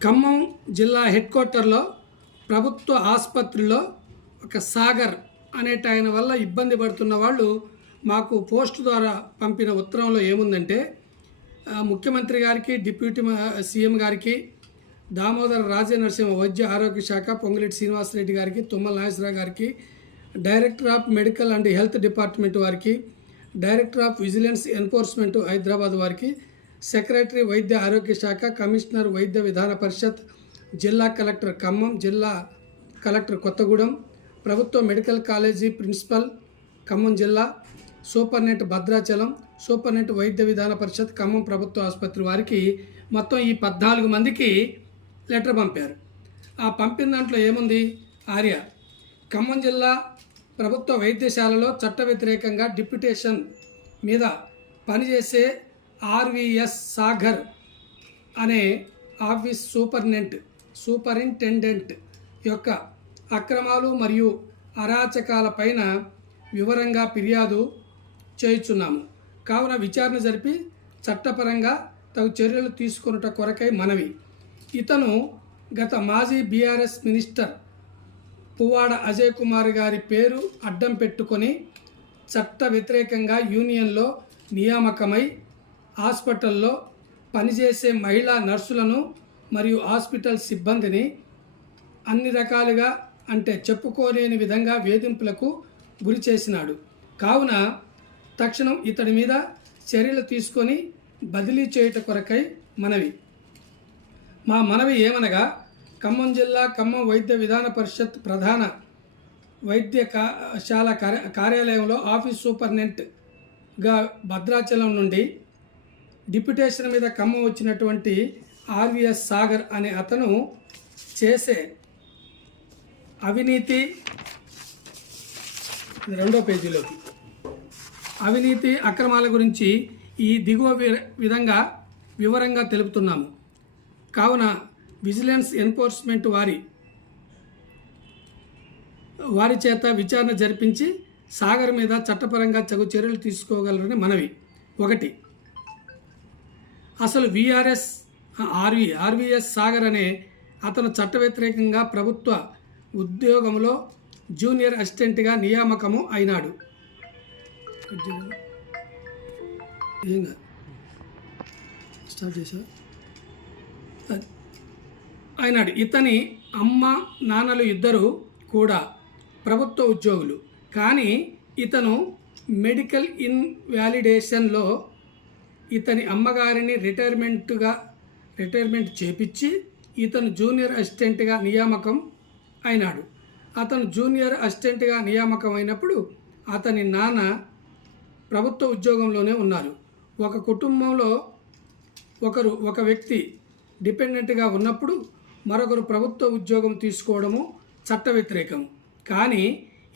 ఖమ్మం జిల్లా హెడ్ క్వార్టర్లో ప్రభుత్వ ఆసుపత్రిలో ఒక సాగర్ అనేట ఆయన వల్ల ఇబ్బంది పడుతున్న వాళ్ళు మాకు పోస్ట్ ద్వారా పంపిన ఉత్తరంలో ఏముందంటే ముఖ్యమంత్రి గారికి డిప్యూటీ సీఎం గారికి దామోదర రాజనరసింహ వైద్య ఆరోగ్య శాఖ పొంగులేటి శ్రీనివాసరెడ్డి గారికి తుమ్మల నాగేశ్వరరావు గారికి director of medical and health department వారికి director of vigilance enforcement Hyderabad వారికి సెక్రటరీ వైద్య ఆరోగ్య శాఖ కమిషనర్ వైద్య విధాన పరిషత్ జిల్లా కలెక్టర్ ఖమ్మం జిల్లా కలెక్టర్ కొత్తగూడెం ప్రభుత్వ మెడికల్ కాలేజీ ప్రిన్సిపల్ ఖమ్మం జిల్లా సూపర్నెట్ భద్రాచలం సూపర్నెట్ వైద్య విధాన పరిషత్ ఖమ్మం ప్రభుత్వ ఆసుపత్రి వారికి మొత్తం ఈ పద్నాలుగు మందికి లెటర్ పంపారు. ఆ పంపిన దాంట్లో ఏముంది? ఆర్య ఖమ్మం జిల్లా ప్రభుత్వ వైద్యశాలలో చట్ట వ్యతిరేకంగా డిప్యుటేషన్ మీద పనిచేసే ఆర్వీఎస్ సాగర్ అనే ఆఫీస్ సూపర్నెంట్ సూపరింటెండెంట్ యొక్క అక్రమాలు మరియు అరాచకాలపైన వివరంగా ఫిర్యాదు చేయుచున్నాము. కావున విచారణ జరిపి చట్టపరంగా తగు చర్యలు తీసుకొనుట కొరకై మనవి. ఇతను గత మాజీ బీఆర్ఎస్ మినిస్టర్ పువ్వాడ అజయ్ కుమార్ గారి పేరు అడ్డం పెట్టుకొని చట్ట వ్యతిరేకంగా యూనియన్లో నియామకమై హాస్పిటల్లో పనిచేసే మహిళా నర్సులను మరియు హాస్పిటల్ సిబ్బందిని అన్ని రకాలుగా అంటే చెప్పుకోలేని విధంగా వేధింపులకు గురి చేసినాడు. కావున తక్షణం ఇతడి మీద చర్యలు తీసుకొని బదిలీ చేయుట కొరకై మనవి. మా మనవి ఏమనగా ఖమ్మం జిల్లా ఖమ్మం వైద్య విధాన పరిషత్ ప్రధాన వైద్య శాల కార్య- కార్యాలయంలో ఆఫీస్ సూపరింటెండెంట్గా భద్రాచలం నుండి డిప్యుటేషన్ మీద ఖమ్మం వచ్చినటువంటి ఆర్విఎస్ సాగర్ అనే అతను చేసే అవినీతి రెండో పేజీలోకి. అవినీతి అక్రమాల గురించి ఈ దిగువ వి- విధంగా వివరంగా తెలుపుతున్నాము. కావున విజిలెన్స్ ఎన్ఫోర్స్మెంట్ వారి వారి చేత విచారణ జరిపించి సాగర్ మీద చట్టపరంగా చగు చర్యలు తీసుకోగలరని మనవి. ఒకటి అసలు విఆర్ఎస్ ఆర్వి ఆర్వీఎస్ సాగర్ అనే అతను చట్ట వ్యతిరేకంగా ప్రభుత్వ ఉద్యోగంలో జూనియర్ అసిస్టెంట్గా నియామకము అయినాడు. స్టార్ట్ చేశా అయినాడు. ఇతని అమ్మ నాన్నలు ఇద్దరు కూడా ప్రభుత్వ ఉద్యోగులు. కానీ ఇతను మెడికల్ ఇన్వాలిడేషన్లో ఇతని అమ్మగారిని రిటైర్మెంట్గా రిటైర్మెంట్ చేపించి ఇతను జూనియర్ అసిస్టెంట్గా నియామకం అయినాడు. అతను జూనియర్ అసిస్టెంట్గా నియామకం అయినప్పుడు అతని నాన్న ప్రభుత్వ ఉద్యోగంలోనే ఉన్నారు. ఒక కుటుంబంలో ఒకరు ఒక వ్యక్తి డిపెండెంట్గా ఉన్నప్పుడు మరొకరు ప్రభుత్వ ఉద్యోగం తీసుకోవడము చట్ట వ్యతిరేకం. కానీ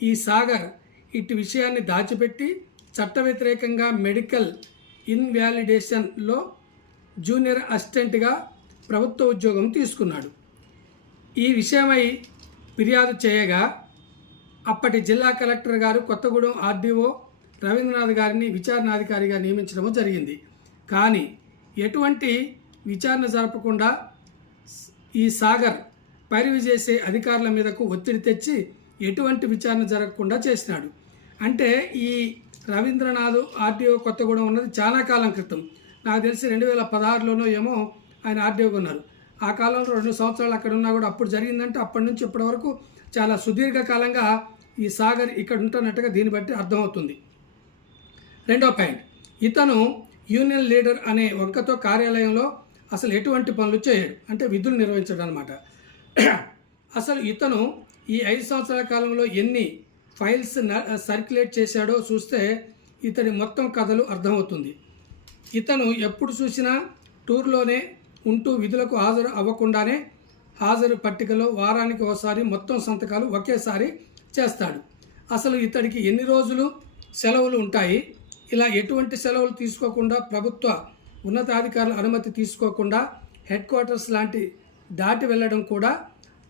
ఈ సాగర్ ఇటు విషయాన్ని దాచిపెట్టి చట్ట వ్యతిరేకంగా మెడికల్ ఇన్వాలిడేషన్లో జూనియర్ అసిస్టెంట్గా ప్రభుత్వ ఉద్యోగం తీసుకున్నాడు. ఈ విషయమై ఫిర్యాదు చేయగా అప్పటి జిల్లా కలెక్టర్ గారు కొత్తగూడెం ఆర్డీఓ రవీంద్రనాథ్ గారిని విచారణాధికారిగా నియమించడం జరిగింది. కానీ ఎటువంటి విచారణ జరపకుండా ఈ సాగర్ పైరువి చేసే అధికారుల మీదకు ఒత్తిడి తెచ్చి ఎటువంటి విచారణ జరగకుండా చేసినాడు. అంటే ఈ రవీంద్రనాథ్ ఆర్డీఓ కొత్తగూడెం ఉన్నది చాలా కాలం క్రితం. నాకు తెలిసి రెండు వేల పదహారులోనో ఏమో ఆయన ఆర్డీఓగా ఉన్నారు ఆ కాలంలో రెండు సంవత్సరాలు అక్కడ ఉన్నా కూడా అప్పుడు జరిగిందంటే అప్పటి నుంచి ఇప్పటి వరకు చాలా సుదీర్ఘకాలంగా ఈ సాగర్ ఇక్కడ ఉంటున్నట్టుగా దీన్ని బట్టి అర్థమవుతుంది. రెండో పాయింట్. ఇతను యూనియన్ లీడర్ అనే వంకతో కార్యాలయంలో అసలు ఎటువంటి పనులు చేయడు. అంటే విధులు నిర్వహించడం అనమాట అసలు ఇతను ఈ ఐదు సంవత్సరాల కాలంలో ఎన్ని ఫైల్స్ సర్క్యులేట్ చేశాడో చూస్తే ఇతడి మొత్తం కథలు అర్థమవుతుంది. ఇతను ఎప్పుడు చూసినా టూర్లోనే ఉంటూ విధులకు హాజరు అవ్వకుండానే హాజరు పట్టికలో వారానికి ఒకసారి మొత్తం సంతకాలు ఒకేసారి చేస్తాడు. అసలు ఇతడికి ఎన్ని రోజులు సెలవులు ఉంటాయి? ఇలా ఎటువంటి సెలవులు తీసుకోకుండా ప్రభుత్వ ఉన్నతాధికారుల అనుమతి తీసుకోకుండా హెడ్ క్వార్టర్స్ లాంటి దాటి వెళ్ళడం కూడా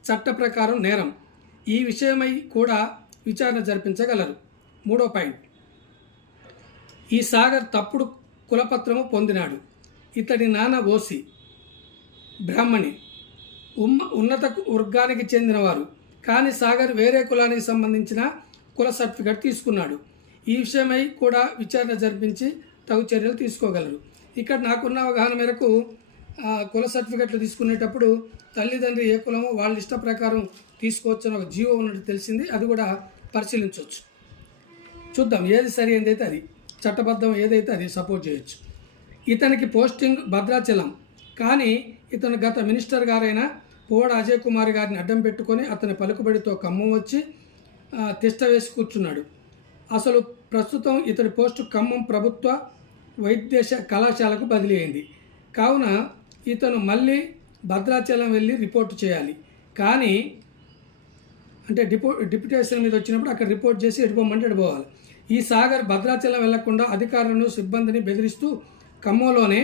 చట్ట ప్రకారం నేరం. ఈ విషయమై కూడా విచారణ జరిపించగలరు. మూడో పాయింట్. ఈ సాగర్ తప్పుడు కులపత్రము పొందినాడు. ఇతడి నాన్న ఓసి బ్రాహ్మణి ఉమ్మ ఉన్నత వర్గానికి చెందినవారు. కానీ సాగర్ వేరే కులానికి సంబంధించిన కుల సర్టిఫికెట్ తీసుకున్నాడు. ఈ విషయమై కూడా విచారణ జరిపించి తగు చర్యలు తీసుకోగలరు. ఇక్కడ నాకున్న అవగాహన మేరకు కుల సర్టిఫికెట్లు తీసుకునేటప్పుడు తల్లిదండ్రి ఏ కులమో వాళ్ళ ఇష్ట ప్రకారం తీసుకోవచ్చని ఒక జీవో ఉన్నట్టు తెలిసింది. అది కూడా పరిశీలించవచ్చు. చూద్దాం ఏది సరి అయితే అది. చట్టబద్ధం ఏదైతే అది సపోర్ట్ చేయొచ్చు. ఇతనికి పోస్టింగ్ భద్రాచలం. కానీ ఇతను గత మినిస్టర్ గారైన పోవడ అజయ్ కుమార్ గారిని అడ్డం పెట్టుకొని అతని పలుకుబడితో ఖమ్మం వచ్చి తిష్ట వేసి కూర్చున్నాడు. అసలు ప్రస్తుతం ఇతడి పోస్టు ఖమ్మం ప్రభుత్వ వైద్య కళాశాలకు బదిలీ అయింది. కావున ఇతను మళ్ళీ భద్రాచలం వెళ్ళి రిపోర్ట్ చేయాలి. కానీ అంటే డిపో డిప్యూటేషన్ మీద వచ్చినప్పుడు అక్కడ రిపోర్ట్ చేసి ఎడిపోమంటే ఎడిపోవాలి ఈ సాగర్ భద్రాచలం వెళ్ళకుండా అధికారులను సిబ్బందిని బెదిరిస్తూ ఖమ్మంలోనే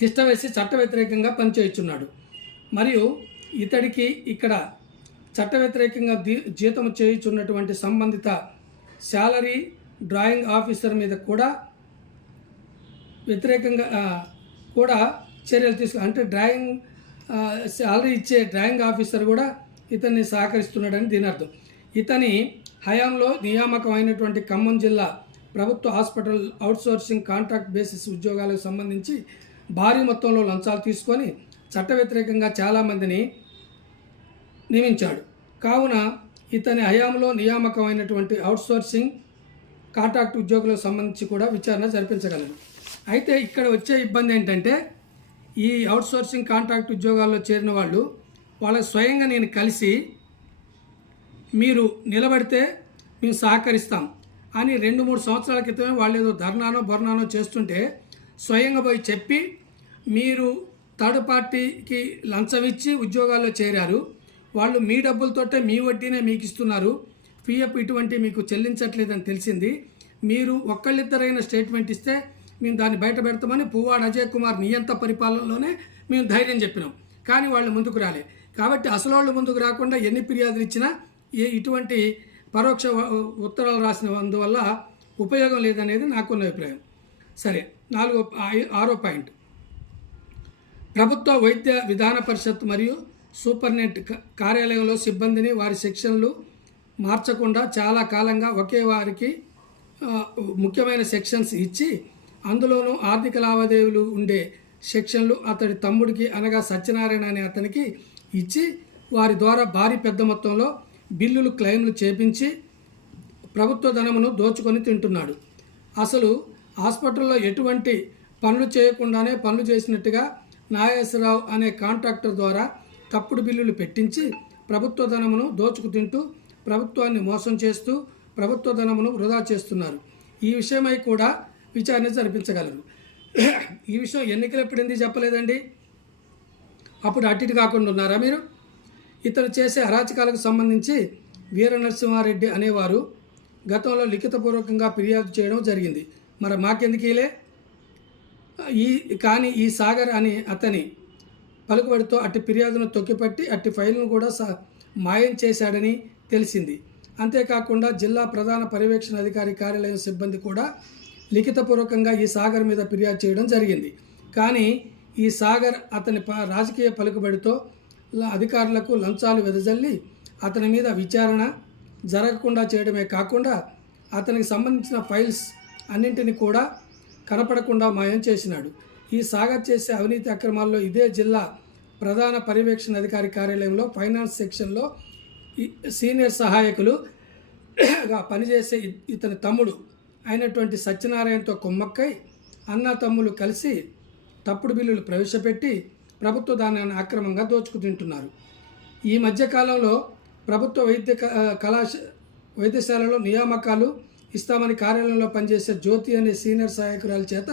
తిష్టవేసి చట్ట వ్యతిరేకంగా పనిచేయుచున్నాడు. మరియు ఇతడికి ఇక్కడ చట్ట వ్యతిరేకంగా జీతం చేయుచున్నటువంటి సంబంధిత శాలరీ డ్రాయింగ్ ఆఫీసర్ మీద కూడా వ్యతిరేకంగా కూడా చర్యలు తీసుకు అంటే డ్రాయింగ్ శాలరీ ఇచ్చే డ్రాయింగ్ ఆఫీసర్ కూడా ఇతన్ని సహకరిస్తున్నాడని దీని అర్థం. ఇతని హయాంలో నియామకమైనటువంటి ఖమ్మం జిల్లా ప్రభుత్వ హాస్పిటల్ అవుట్సోర్సింగ్ కాంట్రాక్ట్ బేసిస్ ఉద్యోగాలకు సంబంధించి భారీ మొత్తంలో లంచాలు తీసుకొని చట్ట వ్యతిరేకంగా చాలామందిని నియమించాడు. కావున ఇతని హయాంలో నియామకమైనటువంటి అవుట్సోర్సింగ్ కాంట్రాక్ట్ ఉద్యోగులకు సంబంధించి కూడా విచారణ జరిపించగలరు అయితే ఇక్కడ వచ్చే ఇబ్బంది ఏంటంటే ఈ అవుట్సోర్సింగ్ కాంట్రాక్ట్ ఉద్యోగాల్లో చేరిన వాళ్ళు వాళ్ళకి స్వయంగా నేను కలిసి మీరు నిలబడితే మేము సహకరిస్తాం. అని రెండు మూడు సంవత్సరాల క్రితమే వాళ్ళు ఏదో ధర్నానో బర్నానో చేస్తుంటే స్వయంగా పోయి చెప్పి మీరు థర్డ్ పార్టీకి లంచం ఇచ్చి ఉద్యోగాల్లో చేరారు. వాళ్ళు మీ డబ్బులతోటే మీ వడ్డీనే మీకు ఇస్తున్నారు. పిఎఫ్ ఇటువంటి మీకు చెల్లించట్లేదని తెలిసింది. మీరు ఒక్కళ్ళిద్దరైన స్టేట్మెంట్ ఇస్తే మేము దాన్ని బయట పెడతామని పువ్వాడ అజయ్ కుమార్ నియంత పరిపాలనలోనే మేము ధైర్యం చెప్పినాం. కానీ వాళ్ళు ముందుకు రాలే. కాబట్టి అసలు వాళ్ళు ముందుకు రాకుండా ఎన్ని ఫిర్యాదులు ఇచ్చినా ఏ ఇటువంటి పరోక్ష ఉత్తరాలు రాసిన అందువల్ల ఉపయోగం లేదనేది నాకున్న అభిప్రాయం. సరే నాలుగో ఆరో పాయింట్. ప్రభుత్వ వైద్య విధాన పరిషత్ మరియు సూపర్నెంట్ కార్యాలయంలో సిబ్బందిని వారి సెక్షన్లు మార్చకుండా చాలా కాలంగా ఒకే వారికి ముఖ్యమైన సెక్షన్స్ ఇచ్చి అందులోనూ ఆర్థిక లావాదేవీలు ఉండే సెక్షన్లు అతడి తమ్ముడికి అనగా సత్యనారాయణ అనే అతనికి ఇచ్చి వారి ద్వారా భారీ పెద్ద మొత్తంలో బిల్లులు క్లెయిమ్లు చేపించి ప్రభుత్వ ధనమును దోచుకొని తింటున్నాడు. అసలు హాస్పిటల్లో ఎటువంటి పనులు చేయకుండానే పనులు చేసినట్టుగా నాగేశ్వరరావు అనే కాంట్రాక్టర్ ద్వారా తప్పుడు బిల్లులు పెట్టించి ప్రభుత్వ ధనమును దోచుకు తింటూ ప్రభుత్వాన్ని మోసం చేస్తూ ప్రభుత్వ ధనమును వృధా చేస్తున్నారు. ఈ విషయమై కూడా విచారణ జరిపించగలరు. ఈ విషయం ఎన్నికలు ఎప్పుడింది చెప్పలేదండి? అప్పుడు అటు ఇటు కాకుండా ఉన్నారా మీరు? ఇతను చేసే అరాచకాలకు సంబంధించి వీర నరసింహారెడ్డి అనేవారు గతంలో లిఖితపూర్వకంగా ఫిర్యాదు చేయడం జరిగింది. మరి మాకెందుకులే ఈ కానీ ఈ సాగర్ అని అతని పలుకుబడితో అట్టి ఫిర్యాదును తొక్కిపట్టి అట్టి ఫైల్ను కూడా స మాయం చేశాడని తెలిసింది. అంతేకాకుండా జిల్లా ప్రధాన పర్యవేక్షణ అధికారి కార్యాలయం సిబ్బంది కూడా లిఖితపూర్వకంగా ఈ సాగర్ మీద ఫిర్యాదు చేయడం జరిగింది. కానీ ఈ సాగర్ అతని ప- రాజకీయ పలుకుబడితో అధికారులకు లంచాలు వెదజల్లి అతని మీద విచారణ జరగకుండా చేయడమే కాకుండా అతనికి సంబంధించిన ఫైల్స్ అన్నింటిని కూడా కనపడకుండా మాయం చేసినాడు. ఈ సాగర్ చేసే అవినీతి అక్రమాల్లో ఇదే జిల్లా ప్రధాన పర్యవేక్షణ అధికారి కార్యాలయంలో ఫైనాన్స్ సెక్షన్లో ఈ సీనియర్ సహాయకులుగా పనిచేసే ఇతని తమ్ముడు అయినటువంటి సత్యనారాయణతో కుమ్మక్కై అన్న తమ్ములు కలిసి తప్పుడు బిల్లులు ప్రవేశపెట్టి ప్రభుత్వ దానాన్ని అక్రమంగా దోచుకు తింటున్నారు ఈ మధ్యకాలంలో ప్రభుత్వ వైద్య కళాశ వైద్యశాలలో నియామకాలు ఇస్తామని కార్యాలయంలో పనిచేసే జ్యోతి అనే సీనియర్ సహాయకురాల చేత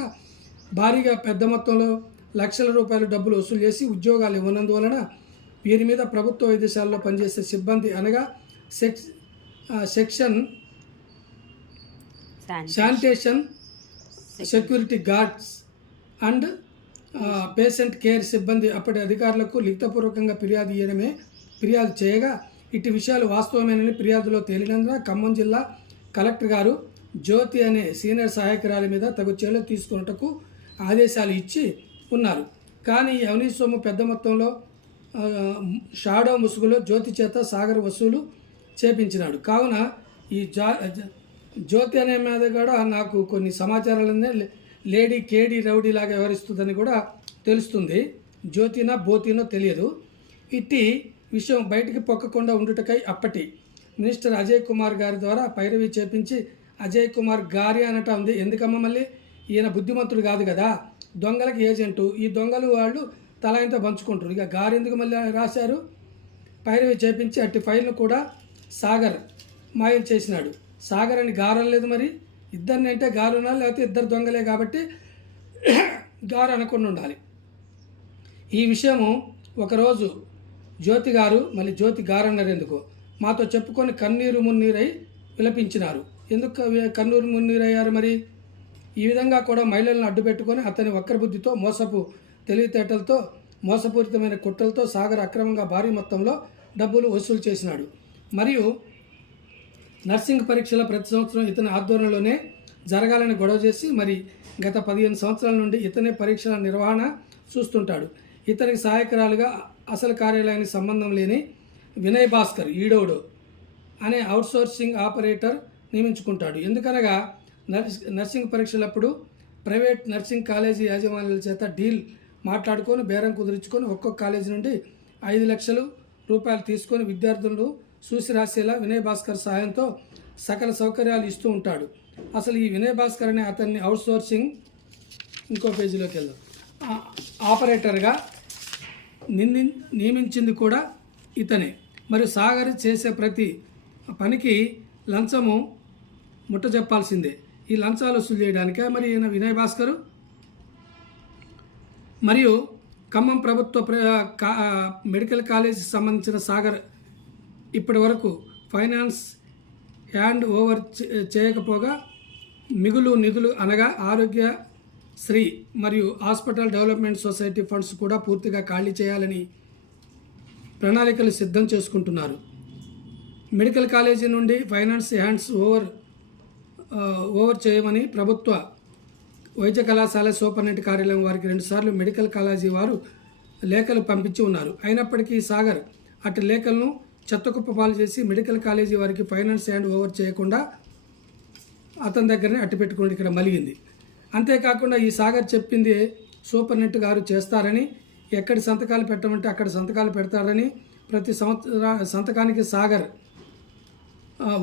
భారీగా పెద్ద మొత్తంలో లక్షల రూపాయల డబ్బులు వసూలు చేసి ఉద్యోగాలు ఇవ్వనందువలన వీరి మీద ప్రభుత్వ వైద్యశాలలో పనిచేసే సిబ్బంది అనగా sec section sanitation security guards and patient care సిబ్బంది అప్పటి అధికారులకు లిఖితపూర్వకంగా ఫిర్యాదు ఇవ్వడమే ఫిర్యాదు చేయగా ఇటు విషయాలు వాస్తవమేనని ఫిర్యాదులో తేలినందున ఖమ్మం జిల్లా కలెక్టర్ గారు జ్యోతి అనే సీనియర్ సహాయకురాలి మీద తగు చర్యలు తీసుకున్నటకు ఆదేశాలు ఇచ్చి ఉన్నారు. కానీ ఈ అవినీతి సొమ్ము పెద్ద మొత్తంలో షాడో ముసుగులో జ్యోతి చేత సాగర్ వసూలు చేపించినాడు. కావున ఈ జా జ్యోతి అనే మీద కూడా నాకు కొన్ని సమాచారాలు లే- లేడీ కేడీ రౌడీ లాగా వ్యవహరిస్తుందని కూడా తెలుస్తుంది. జ్యోతినా బోతినో తెలియదు. ఇట్టి విషయం బయటికి పొక్కకుండా ఉండుటకై అప్పటి మినిస్టర్ అజయ్ కుమార్ గారి ద్వారా పైరవి చేపించి అజయ్ కుమార్ గారి అనట ఉంది. ఎందుకమ్మ మళ్ళీ? ఈయన బుద్ధిమంతుడు కాదు కదా. దొంగలకి ఏజెంటు. ఈ దొంగలు వాళ్ళు తల పంచుకుంటారు ఇక గారి ఎందుకు మళ్ళీ రాశారు? పైరవి చేపించి అట్టి ఫైల్ను కూడా సాగర్ మాయం చేసినాడు. సాగర్ అని గారం లేదు మరి? ఇద్దరిని అంటే గారు ఉన్నారు లేకపోతే ఇద్దరు దొంగలే కాబట్టి గారు అనకుండా ఉండాలి. ఈ విషయము ఒకరోజు జ్యోతి గారు మళ్ళీ జ్యోతి గారు అన్నారు ఎందుకు? మాతో చెప్పుకొని కన్నీరు మున్నీరై విలపించినారు. ఎందుకు కన్నూరు కన్నీరు మున్నీరయ్యారు మరి? ఈ విధంగా కూడా మహిళలను అడ్డుపెట్టుకొని అతని వక్రబుద్ధితో మోసపు తెలివితేటలతో మోసపూరితమైన కుట్రలతో సాగర్ అక్రమంగా భారీ మొత్తంలో డబ్బులు వసూలు చేసినాడు. మరియు నర్సింగ్ పరీక్షల ప్రతి సంవత్సరం ఇతని ఆధ్వర్యంలోనే జరగాలని గొడవ చేసి మరి గత పదిహేను సంవత్సరాల నుండి ఇతనే పరీక్షల నిర్వహణ చూస్తుంటాడు. ఇతనికి సహాయకురాలుగా అసలు కార్యాలయానికి సంబంధం లేని వినయ్ భాస్కర్ ఈడోడు అనే అవుట్సోర్సింగ్ ఆపరేటర్ నియమించుకుంటాడు. ఎందుకనగా నర్స్ నర్సింగ్ పరీక్షలప్పుడు ప్రైవేట్ నర్సింగ్ కాలేజీ యాజమాన్యాల చేత డీల్ మాట్లాడుకొని బేరం కుదుర్చుకొని ఒక్కొక్క కాలేజీ నుండి ఐదు లక్షలు రూపాయలు తీసుకొని విద్యార్థులను చూసి రాసేలా వినయ్ భాస్కర్ సహాయంతో సకల సౌకర్యాలు ఇస్తూ ఉంటాడు. అసలు ఈ వినయ్ భాస్కర్ అనే అతన్ని అవుట్సోర్సింగ్ ఇంకో పేజీలోకి వెళ్దాం. ఆపరేటర్గా నింది నియమించింది కూడా ఇతనే. మరియు సాగర్ చేసే ప్రతి పనికి లంచము ముట్ట చెప్పాల్సిందే. ఈ లంచాలు వసూలు చేయడానికే మరి ఈయన వినయ్ భాస్కర్? మరియు ఖమ్మం ప్రభుత్వ ప్ర- కా- మెడికల్ కాలేజీకి సంబంధించిన సాగర్ ఇప్పటి వరకు ఫైనాన్స్ హ్యాండ్ ఓవర్ చేయకపోగా మిగులు నిధులు అనగా ఆరోగ్య శ్రీ మరియు హాస్పిటల్ డెవలప్మెంట్ సొసైటీ ఫండ్స్ కూడా పూర్తిగా ఖాళీ చేయాలని ప్రణాళికలు సిద్ధం చేసుకుంటున్నారు. మెడికల్ కాలేజీ నుండి ఫైనాన్స్ హ్యాండ్స్ ఓవర్ ఓవర్ చేయమని ప్రభుత్వ వైద్య కళాశాల సూపరింటెండెంట్ కార్యాలయం వారికి రెండుసార్లు మెడికల్ కాలేజీ వారు లేఖలు పంపించి ఉన్నారు. అయినప్పటికీ సాగర్ అటు లేఖలను చెత్తకుప్ప పాలు చేసి మెడికల్ కాలేజీ వారికి ఫైనాన్స్ హ్యాండ్ ఓవర్ చేయకుండా అతని దగ్గరనే అట్టు పెట్టుకుని ఇక్కడ మలిగింది. అంతేకాకుండా ఈ సాగర్ చెప్పింది సూపరింటెండెంట్ గారు చేస్తారని ఎక్కడి సంతకాలు పెట్టమంటే అక్కడ సంతకాలు పెడతారని ప్రతి సంవత్సర సంతకానికి సాగర్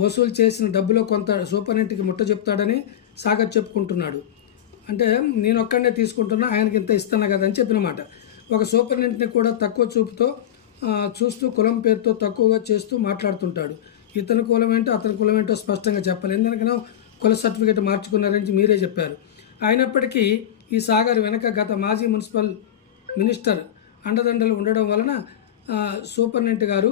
వసూలు చేసిన డబ్బులో కొంత సూపరింటెండెంట్కి ముట్ట చెప్తాడని సాగర్ చెప్పుకుంటున్నాడు. అంటే నేను ఒక్కడనే తీసుకుంటున్నా ఆయనకి ఇంత ఇస్తున్నా కదా అని చెప్పినమాట ఒక సూపరింటెండెంట్ని కూడా తక్కువ చూపుతో చూస్తూ కులం పేరుతో తక్కువగా చేస్తూ మాట్లాడుతుంటాడు. ఇతని కులం ఏంటో అతని కులం ఏంటో స్పష్టంగా చెప్పాలి. ఎందుకనో కుల సర్టిఫికేట్ మార్చుకున్నారని మీరే చెప్పారు. అయినప్పటికీ ఈ సాగర్ వెనక గత మాజీ మున్సిపల్ మినిస్టర్ అండదండలు ఉండడం వలన సూపర్నెంట్ సూపరింటెండెంట్ గారు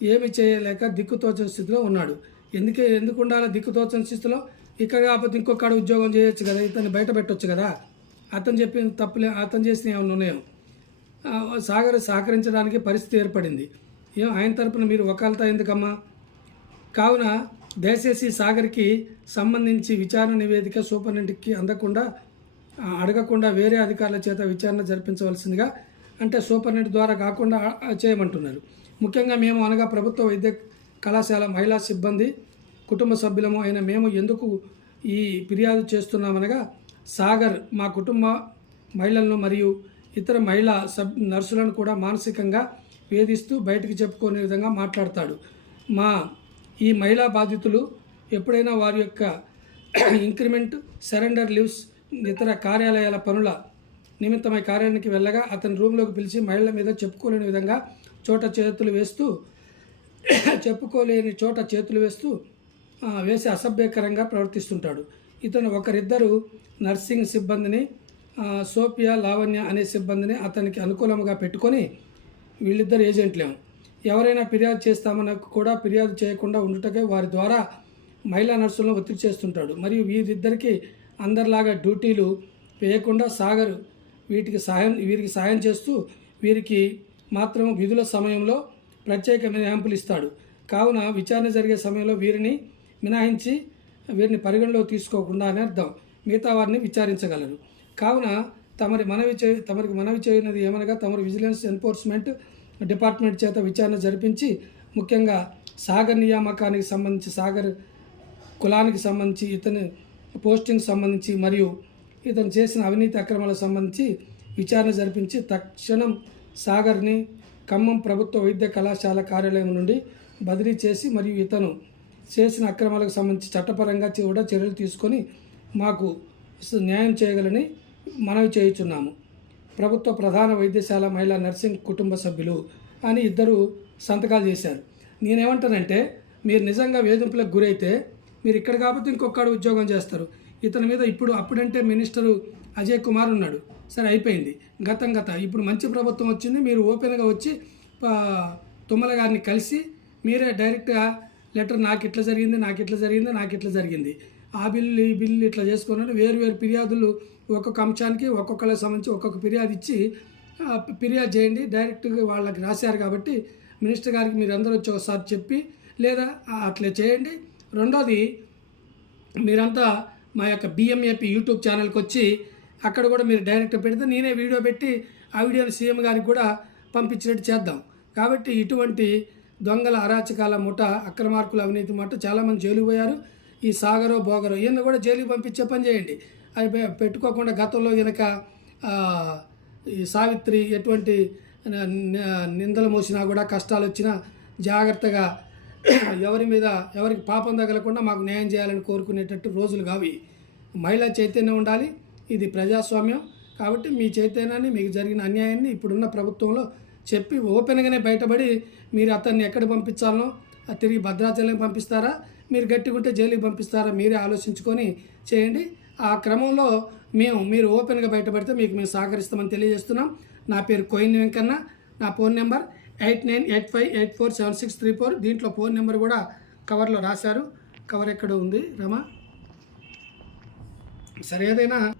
ఏమి చేయలేక దిక్కుతోచని స్థితిలో ఉన్నాడు. ఎందుకే ఎందుకు ఉండాలి దిక్కుతోచని స్థితిలో? ఇక్కడ కాకపోతే ఇంకొకడ ఉద్యోగం చేయొచ్చు కదా ఇతన్ని బయట పెట్టొచ్చు కదా. అతను చెప్పిన తప్పులే అతను చేసిన ఏమైనా ఉన్నాయో? సాగర్ సహకరించడానికి పరిస్థితి ఏర్పడింది. ఏం ఆయన తరపున మీరు వకాలతా ఎందుకమ్మా? కావున దయచేసి సాగర్కి సంబంధించి విచారణ నివేదిక సూపరింటెండెంట్కి అందకుండా అడగకుండా వేరే అధికారుల చేత విచారణ జరిపించవలసిందిగా అంటే సూపరింటెండెంట్ ద్వారా కాకుండా చేయమంటున్నారు. ముఖ్యంగా మేము అనగా ప్రభుత్వ వైద్య కళాశాల మహిళా సిబ్బంది కుటుంబ సభ్యులము అయిన మేము ఎందుకు ఈ ఫిర్యాదు చేస్తున్నామనగా సాగర్ మా కుటుంబ మహిళలను మరియు ఇతర మహిళా సబ్ నర్సులను కూడా మానసికంగా వేధిస్తూ బయటకు చెప్పుకునే విధంగా మాట్లాడతాడు. మా ఈ మహిళా బాధితులు ఎప్పుడైనా వారి యొక్క ఇంక్రిమెంట్ సరెండర్ లీవ్స్ ఇతర కార్యాలయాల పనుల నిమిత్తమై కార్యానికి వెళ్ళగా అతని రూమ్లోకి పిలిచి మహిళల మీద చెప్పుకోలేని విధంగా చోట చేతులు వేస్తూ చెప్పుకోలేని చోట చేతులు వేస్తూ వేసి అసభ్యకరంగా ప్రవర్తిస్తుంటాడు. ఇతను ఒకరిద్దరు నర్సింగ్ సిబ్బందిని సోఫియా లావణ్య అనే సిబ్బందిని అతనికి అనుకూలంగా పెట్టుకొని వీళ్ళిద్దరు ఏజెంట్లేము ఎవరైనా ఫిర్యాదు చేస్తామన్న కూడా ఫిర్యాదు చేయకుండా ఉండుటకే వారి ద్వారా మహిళా నర్సులను ఒత్తిడి చేస్తుంటాడు. మరియు వీరిద్దరికి అందరిలాగా డ్యూటీలు వేయకుండా సాగర్. వీటికి సహాయం వీరికి సహాయం చేస్తూ వీరికి మాత్రం విధుల సమయంలో ప్రత్యేక మినహాయింపులు ఇస్తాడు. కావున విచారణ జరిగే సమయంలో వీరిని మినహాయించి వీరిని పరిగణలో తీసుకోకుండా అని అర్థం. మిగతా వారిని విచారించగలరు. కావున తమరి మనవి చే తమరికి మనవి చేయనది ఏమనగా తమరు విజిలెన్స్ ఎన్ఫోర్స్మెంట్ డిపార్ట్మెంట్ చేత విచారణ జరిపించి ముఖ్యంగా సాగర్ నియామకానికి సంబంధించి సాగర్ కులానికి సంబంధించి ఇతని పోస్టింగ్ సంబంధించి మరియు ఇతను చేసిన అవినీతి అక్రమాలకు సంబంధించి విచారణ జరిపించి తక్షణం సాగర్ని ఖమ్మం ప్రభుత్వ వైద్య కళాశాల కార్యాలయం నుండి బదిలీ చేసి మరియు ఇతను చేసిన అక్రమాలకు సంబంధించి చట్టపరంగా కూడా చర్యలు తీసుకొని మాకు న్యాయం చేయగలని మనవి చేయుచున్నాము. ప్రభుత్వ ప్రధాన వైద్యశాల మహిళా నర్సింగ్ కుటుంబ సభ్యులు అని ఇద్దరు సంతకాలు చేశారు. నేనేమంటానంటే మీరు నిజంగా వేధింపులకు గురైతే మీరు ఇక్కడ కాకపోతే ఇంకొకడు ఉద్యోగం చేస్తారు. ఇతని మీద ఇప్పుడు అప్పుడంటే మినిస్టరు అజయ్ కుమార్ ఉన్నాడు. సరే అయిపోయింది. గతం గత. ఇప్పుడు మంచి ప్రభుత్వం వచ్చింది మీరు ఓపెన్గా వచ్చి తుమ్మల గారిని కలిసి మీరే డైరెక్ట్గా లెటర్ నాకు ఇట్లా జరిగింది నాకు ఇట్లా జరిగింది నాకు ఇట్లా జరిగింది. ఆ బిల్లు ఈ బిల్లు ఇట్లా చేసుకున్నాను వేరు వేరు ఫిర్యాదులు ఒక్కొక్క అంశానికి ఒక్కొక్కరికి సంబంధించి ఒక్కొక్క ఫిర్యాదు ఇచ్చి ఫిర్యాదు చేయండి. డైరెక్ట్గా వాళ్ళకి రాశారు కాబట్టి మినిస్టర్ గారికి మీరు అందరూ వచ్చి ఒకసారి చెప్పి లేదా అట్లా చేయండి. రెండోది మీరంతా మా యొక్క బిఎంఏపి యూట్యూబ్ ఛానల్కి వచ్చి అక్కడ కూడా మీరు డైరెక్ట్ పెడితే నేనే వీడియో పెట్టి ఆ వీడియోని సీఎం గారికి కూడా పంపించినట్టు చేద్దాం. కాబట్టి ఇటువంటి దొంగల అరాచకాల ముఠ అక్రమార్కుల అవినీతి ముఠ చాలామంది జైలుకు పోయారు. ఈ సాగరో బోగరో ఈయన కూడా జైలుకి పంపించే పని చేయండి. పెట్టుకోకుండా గతంలో కనుక ఈ సావిత్రి ఎటువంటి నిందలు మోసినా కూడా కష్టాలు వచ్చినా జాగ్రత్తగా ఎవరి మీద ఎవరికి పాపం తగలకుండా మాకు న్యాయం చేయాలని కోరుకునేటట్టు రోజులు కావి మహిళా చైతన్యం ఉండాలి ఇది ప్రజాస్వామ్యం. కాబట్టి మీ చైతన్యాన్ని మీకు జరిగిన అన్యాయాన్ని ఇప్పుడున్న ప్రభుత్వంలో చెప్పి ఓపెన్గానే బయటపడి మీరు అతన్ని ఎక్కడ పంపించాలనో తిరిగి భద్రాచలం పంపిస్తారా? మీరు గట్టిగుంటే జైలుకి పంపిస్తారా? మీరే ఆలోచించుకొని చేయండి. ఆ క్రమంలో మేము మీరు ఓపెన్గా బయటపడితే మీకు మేము సహకరిస్తామని తెలియజేస్తున్నాం. నా పేరు కోయిన్ వెంకన్న. నా phone number eight nine eight five eight four seven six three four. దీంట్లో ఫోన్ నెంబర్ కూడా కవర్లో రాశారు. కవర్ ఎక్కడ ఉంది? రమా? సరే ఏదైనా